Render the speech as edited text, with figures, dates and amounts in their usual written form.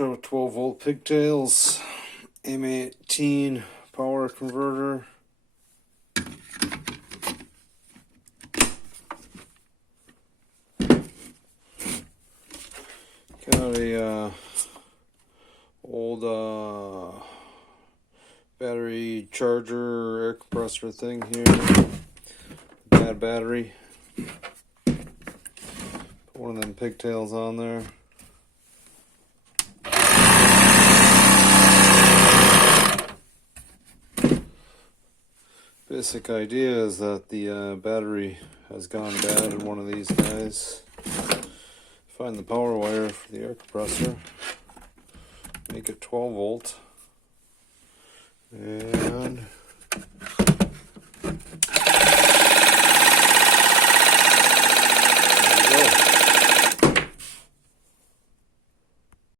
compressor with 12 volt pigtails, M18 power converter. Got a old battery charger air compressor thing here. Bad battery. Put one of them pigtails on there. Basic idea is that the battery has gone bad in one of these guys. Find the power wire for the air compressor, make it 12 volt, and